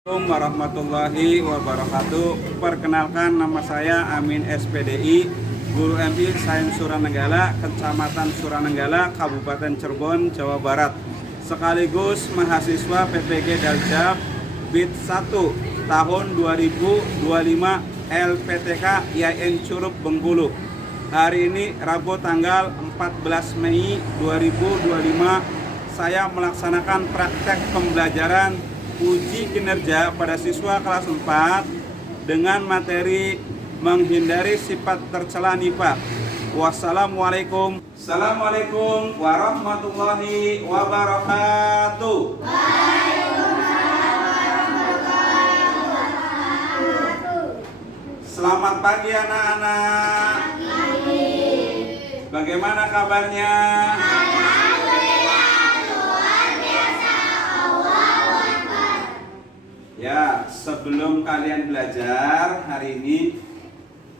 Assalamualaikum warahmatullahi wabarakatuh. Perkenalkan, nama saya Amin SPDI, Guru MI Sains Suranenggala, Kecamatan Suranenggala, Kabupaten Cirebon, Jawa Barat. Sekaligus mahasiswa PPG Daljab BIT 1 tahun 2025 LPTK IAIN Curup Bengkulu. Hari ini Rabu tanggal 14 Mei 2025, saya melaksanakan praktek pembelajaran uji kinerja pada siswa kelas 4 dengan materi menghindari sifat tercela nifaq. Wassalamualaikum. Assalamualaikum warahmatullahi wabarakatuh. Selamat pagi anak-anak. Bagaimana kabarnya? Ya, sebelum kalian belajar hari ini,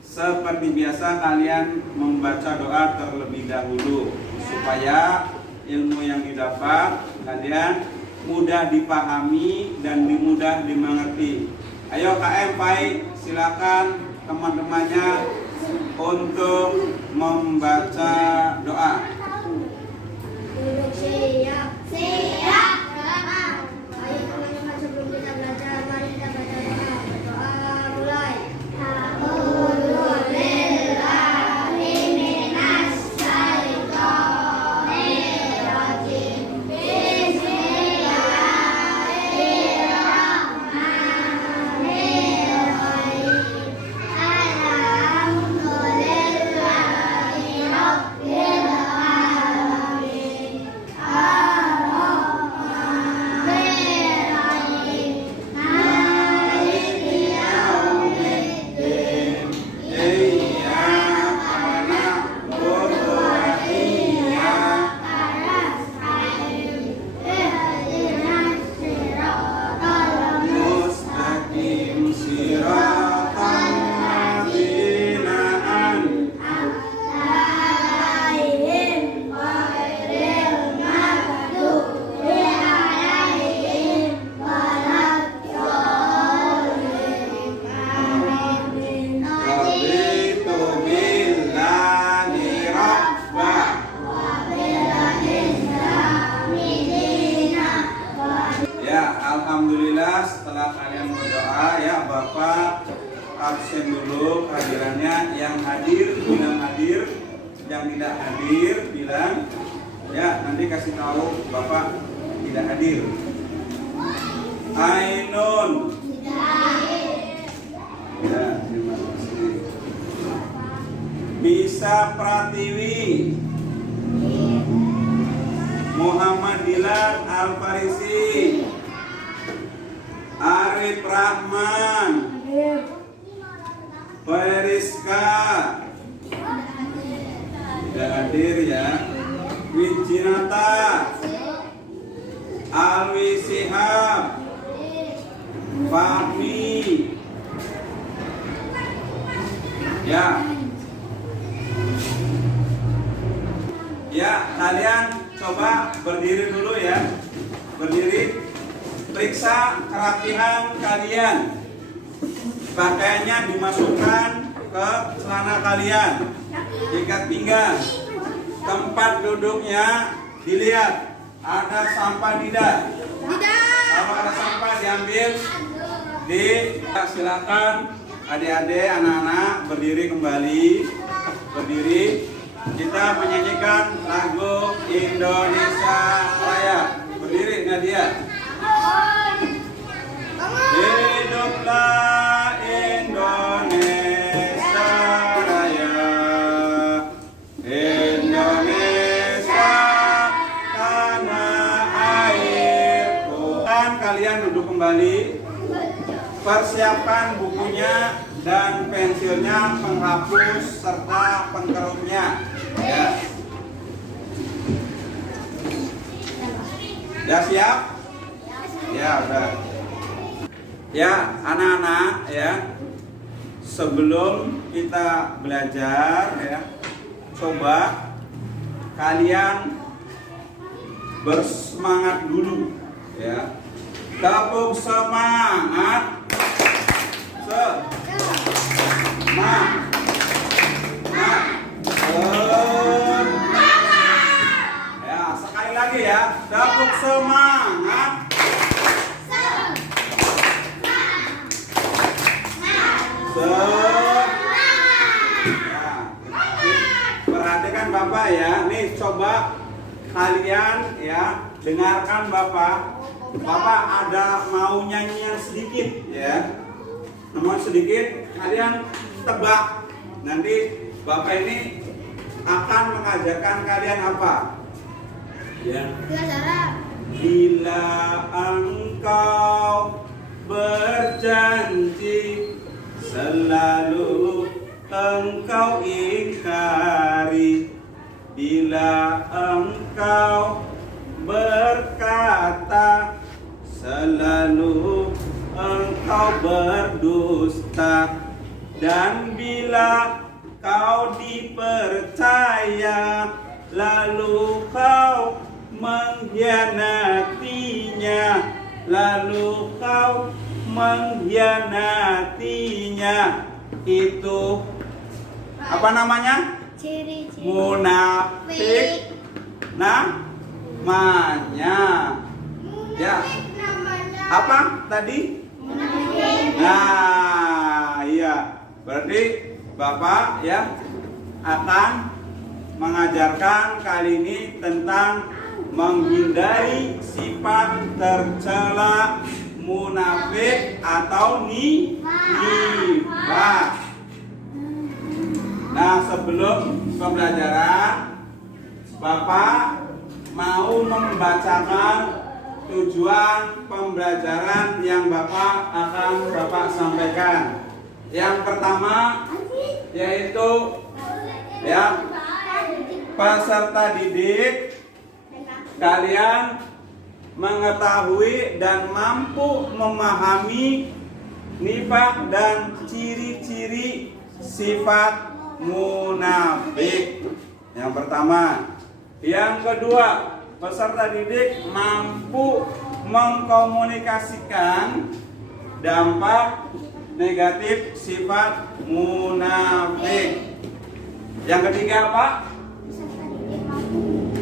seperti biasa kalian membaca doa terlebih dahulu supaya ilmu yang didapat kalian mudah dipahami dan mudah dimengerti. Ayo KM Pai, silakan teman-temannya untuk membaca doa. Duduk siap. Siap. Ayo teman-teman, sebelum kita belajar, mari kita baca doa. Berdoa mulai. A'udzubillahi minas syaitonir rajim. Bismillahirrahmanirrahim. Alhamdulillahi rabbil alamin. Alhamdulillah, setelah kalian berdoa ya, Bapak absen dulu kehadirannya. Yang hadir bilang hadir, yang tidak hadir bilang ya, nanti kasih tahu Bapak tidak hadir. Ainun. Ya, terima kasih. Bisa Pratiwi. Muhammad Dilan Al-Farisi. Arif Rahman. Feriska. Tidak hadir ya. Wijinata. Alwi Sihab. Fahmi. Ya. Ya, kalian coba berdiri dulu ya. Berdiri. Periksa kerapihan kalian. Pakaiannya dimasukkan ke celana kalian. Ikat pinggang. Tempat duduknya dilihat. Ada sampah tidak? Tidak. Kalau ada sampah diambil. Silakan adik-adik, anak-anak berdiri kembali. Berdiri. Kita menyanyikan lagu Indonesia Raya. Berdiri Nadia. Hiduplah Indonesia Raya, Indonesia tanah airku. Dan kalian duduk kembali. Persiapkan bukunya dan pensilnya, penghapus serta pengkerutnya. Ya. Ya, siap? Ya, udah. Ya, anak-anak ya. Sebelum kita belajar ya, coba kalian bersemangat dulu ya. Tepuk semangat. Ya, sekali lagi ya. Tepuk semangat. Perhatikan Bapak ya. Nih coba kalian ya dengarkan Bapak. Bapak ada mau nyanyian sedikit ya. Namun sedikit kalian tebak. Nanti Bapak ini akan mengajarkan kalian apa? Ya. Bila engkau berjanji selalu engkau ingkari, bila engkau berkata selalu engkau berdusta, dan bila kau dipercaya lalu kau mengkhianatinya, lalu kau mengkhianatinya, itu apa namanya? Ciri-ciri Munafik namanya. Ya. Apa tadi? munafik. Nah, iya. Berarti Bapak ya akan mengajarkan kali ini tentang menghindari sifat tercela munafik atau nifaq. Nah, sebelum pembelajaran Bapak mau membacakan tujuan pembelajaran yang akan Bapak sampaikan. Yang pertama yaitu ya peserta didik kalian mengetahui dan mampu memahami nifaq dan ciri-ciri sifat munafik. Yang pertama. Yang kedua, peserta didik mampu mengkomunikasikan dampak negatif sifat munafik. Yang ketiga apa?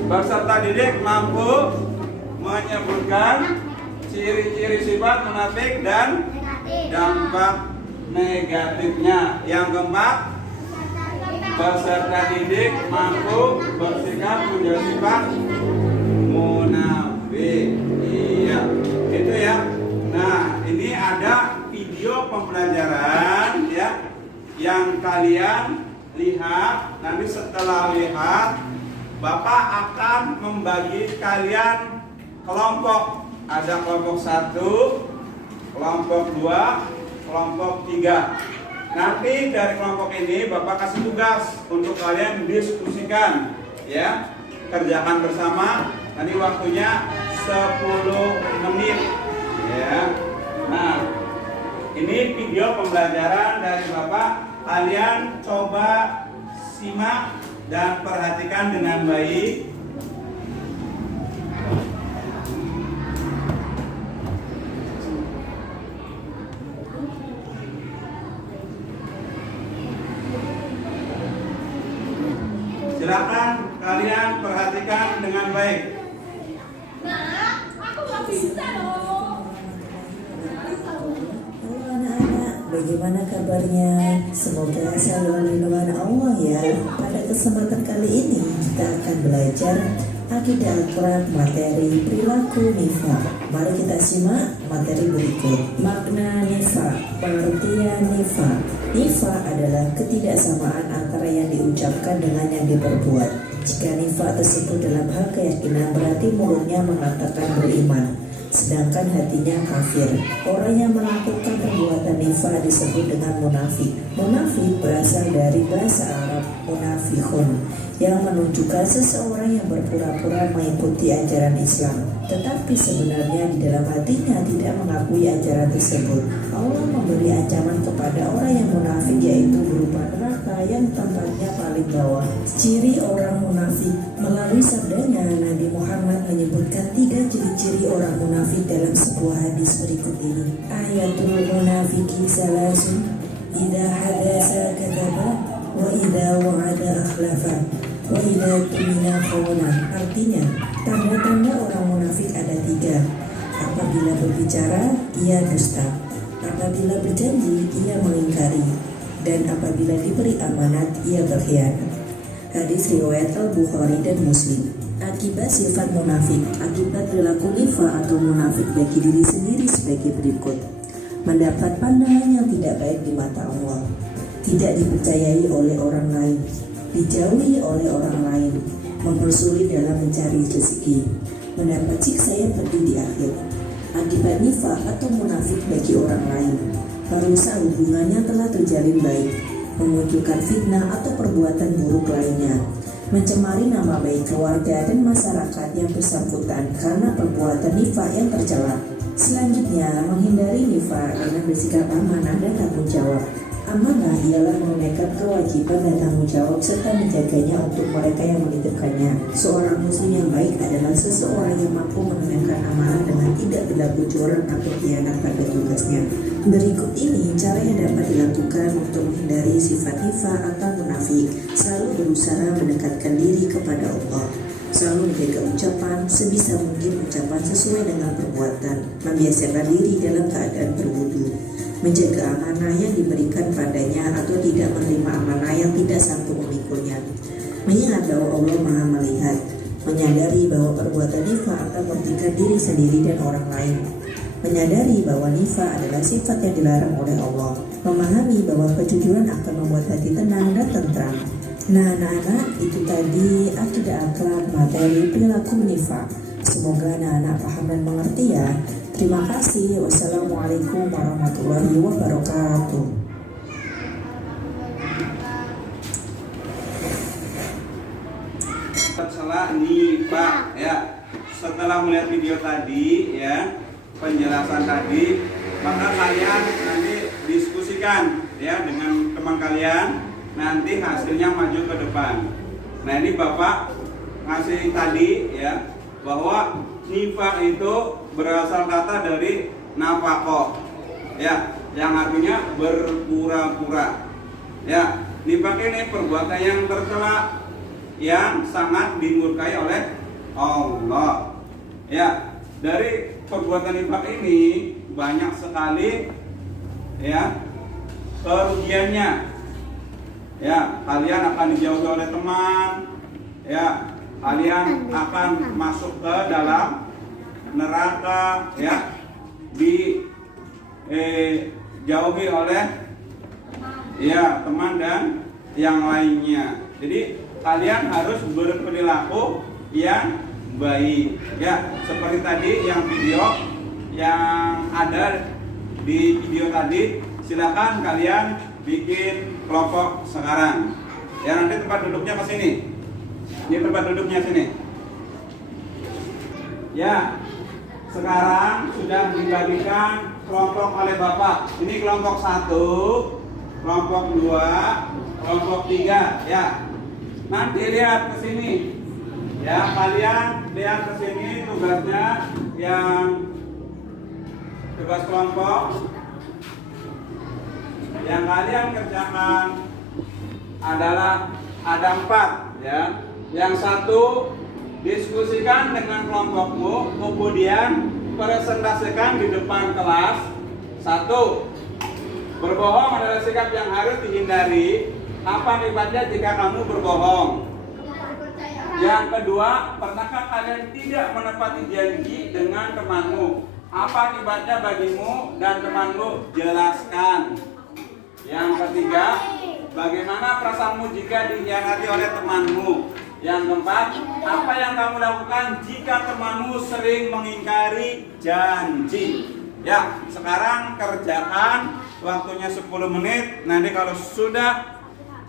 Peserta didik mampu menyebutkan ciri-ciri sifat munafik dan dampak negatifnya. Yang keempat, peserta didik mampu bersikap menjadi sifat munafik. Iya, itu ya. Nah, ini ada video pembelajaran ya yang kalian lihat. Nanti setelah lihat, Bapak akan membagi kalian kelompok. Ada kelompok 1, kelompok 2, kelompok 3. Nanti dari kelompok ini Bapak kasih tugas untuk kalian diskusikan ya. Kerjakan bersama. Nanti waktunya 10 menit ya. Nah, ini video pembelajaran dari Bapak. Kalian coba simak dan perhatikan dengan baik. Silakan kalian perhatikan dengan baik. Nah, aku nggak bisa dong. Halo anak-anak, bagaimana kabarnya? Semoga selalu lindungan Allah ya. Pada kesempatan kali ini kita akan belajar akidah Al-Quran materi perilaku nifaq. Mari kita simak materi berikut. Makna nifaq, pengertian nifaq. Nifaq adalah ketidaksamaan antara yang diucapkan dengan yang diperbuat. Jika nifaq tersebut dalam hal keyakinan, berarti mulutnya mengatakan beriman, sedangkan hatinya kafir. Orang yang melakukan perbuatan nifaq disebut dengan munafik. Munafik berasal dari bahasa Arab munafikhun, yang menunjukkan seseorang yang berpura-pura mengikuti ajaran Islam, tetapi sebenarnya di dalam hatinya tidak mengakui ajaran tersebut. Allah memberi ancaman kepada orang yang munafik, yaitu berupa neraka yang tempatnya paling bawah. Ciri orang munafik. Melalui sabdanya, Nabi Muhammad menyebutkan 3 ciri-ciri orang munafik dalam sebuah hadis berikut ini. Ayatul munafiki salasun, idza hadasa kadzaba, wa idza wa'ada akhlafa, wa idza tumina khana. Artinya, tanda-tanda orang munafik ada 3. Apabila berbicara, ia dusta. Apabila berjanji, ia mengingkari. Dan apabila diberi amanat, ia berkhianat. Hadis riwayat Al-Bukhari dan Muslim. Akibat sifat munafik. Akibat perilaku nifaq atau munafik bagi diri sendiri sebagai berikut. Mendapat pandangan yang tidak baik di mata Allah. Tidak dipercayai oleh orang lain. Dijauhi oleh orang lain. Mempersulit dalam mencari rezeki. Mendapat siksa yang pedih di akhir. Akibat nifaq atau munafik bagi orang lain, merusak hubungan yang telah terjalin baik, memunculkan fitnah atau perbuatan buruk lainnya, mencemari nama baik keluarga dan masyarakat yang bersangkutan karena perbuatan nifaq yang tercela. Selanjutnya, menghindari nifaq dengan bersikap amanah dan tanggung jawab. Amanah ialah menunaikan kewajiban dan tanggung jawab serta menjaganya untuk mereka yang menitipkannya. Seorang muslim yang baik adalah seseorang yang mampu menunaikan amanah dengan tidak berlaku curang atau khianat pada tugasnya. Berikut ini cara yang dapat dilakukan untuk menghindari sifat nifaq atau munafik. Selalu berusaha mendekatkan diri kepada Allah. Selalu menjaga ucapan, sebisa mungkin ucapan sesuai dengan perbuatan. Membiasakan diri dalam keadaan berwudu. Menjaga amanah yang diberikan padanya atau tidak menerima amanah yang tidak sanggup memikulnya. Mengingat bahwa Allah Maha melihat. Menyadari bahwa perbuatan nifaq akan merugikan diri sendiri dan orang lain. Menyadari bahwa nifaq adalah sifat yang dilarang oleh Allah. Memahami bahwa kejujuran akan membuat hati tenang dan tentram. Nah anak-anak, itu tadi akidah akhlak materi perilaku nifaq. Semoga anak-anak paham dan mengerti ya. Terima kasih. Wassalamualaikum warahmatullahi wabarakatuh. Tercela nifaq ya. Setelah melihat video tadi ya, penjelasan tadi, maka kalian nanti diskusikan ya dengan teman kalian, nanti hasilnya maju ke depan. Nah ini Bapak ngasih tadi ya, bahwa nifaq itu berasal kata dari nafaqah ya, yang artinya berpura-pura ya. Nifaq ini perbuatan yang tercela yang sangat dimurkai oleh Allah ya. Dari perbuatan nifaq ini banyak sekali ya kerugiannya ya. Kalian akan dijauhi oleh teman ya, kalian akan masuk ke dalam neraka ya, dijauhi oleh ya teman dan yang lainnya. Jadi kalian harus berperilaku yang baik ya, seperti tadi yang video yang ada di video tadi. Silakan kalian bikin kelompok sekarang ya. Nanti tempat duduknya ke sini. Ini tempat duduknya sini ya. Sekarang sudah dibagikan kelompok oleh Bapak. Ini kelompok 1, kelompok 2, kelompok 3 ya. Nanti lihat ke sini ya, kalian lihat ke sini tugasnya. Yang tugas kelompok yang kalian kerjakan adalah ada 4 ya. Yang 1, diskusikan dengan kelompokmu, kemudian presentasikan di depan kelas. 1, berbohong adalah sikap yang harus dihindari. Apa akibatnya jika kamu berbohong? Yang kedua, pernahkah kalian tidak menepati janji dengan temanmu? Apa akibatnya bagimu dan temanmu? Jelaskan. Yang ketiga, bagaimana perasaanmu jika dikhianati oleh temanmu? Yang keempat, apa yang kamu lakukan jika temanmu sering mengingkari janji? Ya, sekarang kerjakan, waktunya 10 menit. Nanti kalau sudah,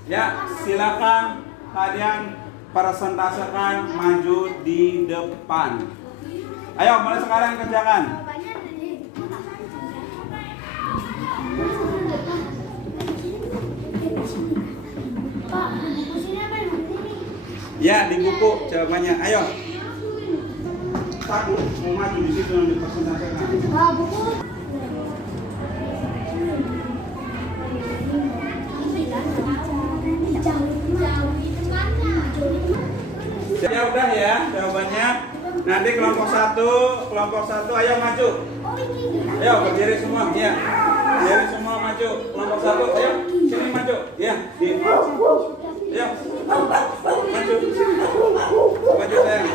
ya silakan kalian presentasikan maju di depan. Ayo, mulai sekarang kerjakan. Ya, di buku jawabannya. Ayo. Satu, mau maju di situ yang dipresentasikan. buku. Ya udah ya, jawabannya. Nanti kelompok satu, ayo maju. Ayo berdiri semua, ya. Berdiri semua maju. Kelompok satu, ayo sini maju. Ya, ya. Maju. Maju sayang.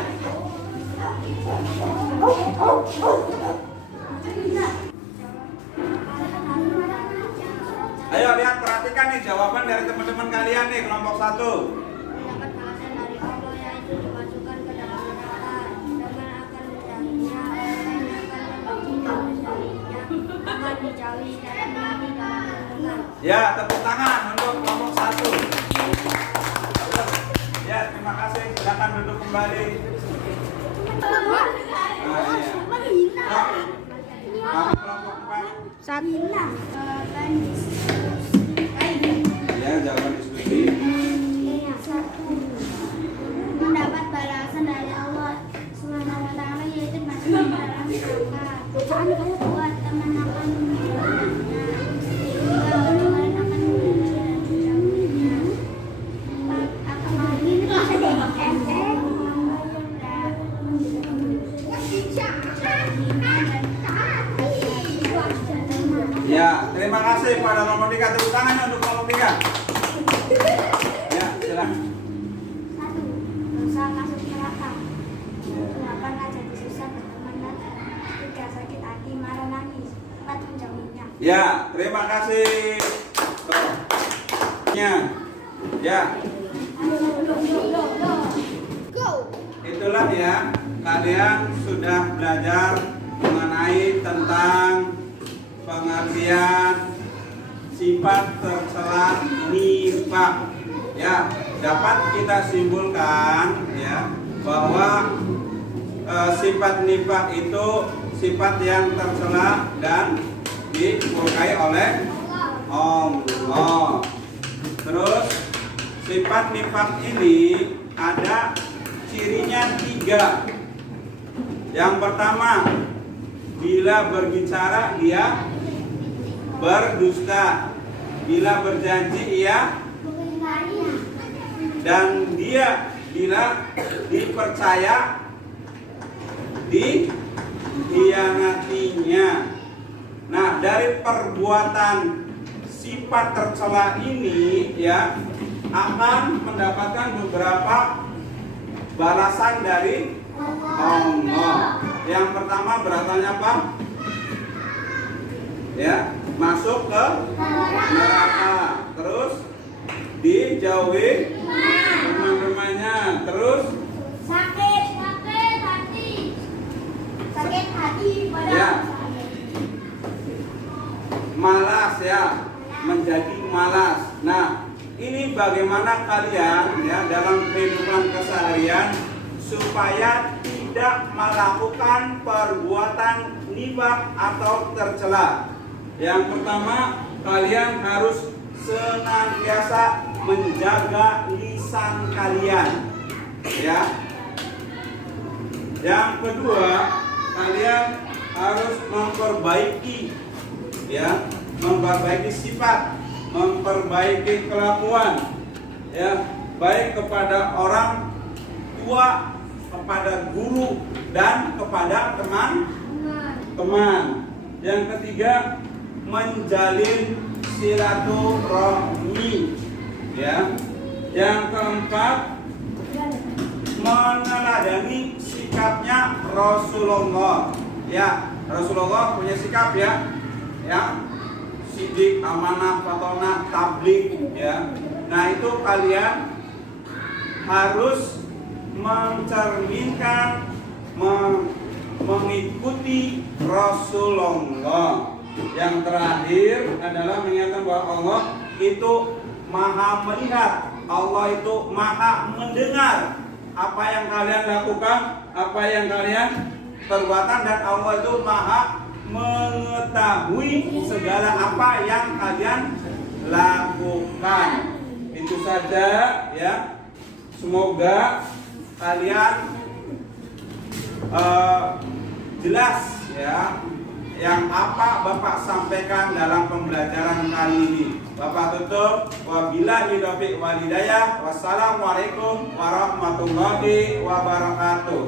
Ayo lihat, perhatikan nih jawaban dari teman-teman kalian nih kelompok satu. Mendapat balasan dari Allah yaitu dimasukkan ke dalam neraka. Teman akan mencarinya, orang akan membenci dan mencarinya, akan dijauhi dan mati dalam neraka. Ya, tepuk tangan untuk kelompok satu. Ya, terima kasih. Silakan duduk kembali. Nah, iya. Kelompok 4. Ya, jawaban diskusi. Mendapat balasan dari Allah Subhanahu wa taala yaitu dimasukkan ke dalam neraka. Buat teman akan menjauhinya, hingga orang akan membenci dan menjauhinya. Ya, terima kasih pada nomor 3. Tepuk tangannya untuk nomor 3. Ya, silakan. 1. Dosa masuk neraka. 2. Pernah jadi susah berteman dan 3. Sakit hati, marah, nangis. 4. Menjauhinya. Ya, terima kasih. Ya, itulah ya, kalian sudah belajar mengenai tentang pengertian sifat tercela nifaq. Ya, dapat kita simpulkan ya bahwa sifat nifaq itu sifat yang tercela dan dimurkai oleh Allah. Terus sifat nifaq ini ada cirinya 3. Yang pertama, bila berbicara dia berdusta, bila berjanji ia, dan dia bila dipercaya dikhianatinya. Nah, dari perbuatan sifat tercela ini ya akan mendapatkan beberapa balasan dari Allah. Yang pertama balasannya apa? Ya, masuk ke neraka. Terus dijauhi teman-temannya. Terus Sakit hati pada ya, malas ya, menjadi malas. Nah, ini bagaimana kalian ya dalam kehidupan keseharian supaya tidak melakukan perbuatan nifaq atau tercela. Yang pertama, kalian harus senantiasa menjaga lisan kalian. Ya. Yang kedua, kalian harus memperbaiki sifat, memperbaiki kelakuan ya, baik kepada orang tua, kepada guru dan kepada teman-teman. Yang ketiga, menjalin silaturahmi ya. Yang keempat, meneladani sikapnya Rasulullah ya. Rasulullah punya sikap ya, sidik, amanah, fatonah, tabligh ya. Nah, itu kalian harus mencerminkan, mengikuti Rasulullah. Yang terakhir adalah mengingatkan bahwa Allah itu maha melihat, Allah itu maha mendengar apa yang kalian lakukan, apa yang kalian perbuatan, dan Allah itu maha mengetahui segala apa yang kalian lakukan. Itu saja ya. Semoga kalian jelas ya yang apa Bapak sampaikan dalam pembelajaran kali ini. Bapak tutup. Wabillahi taufiq wal hidayah. Wassalamualaikum warahmatullahi wabarakatuh.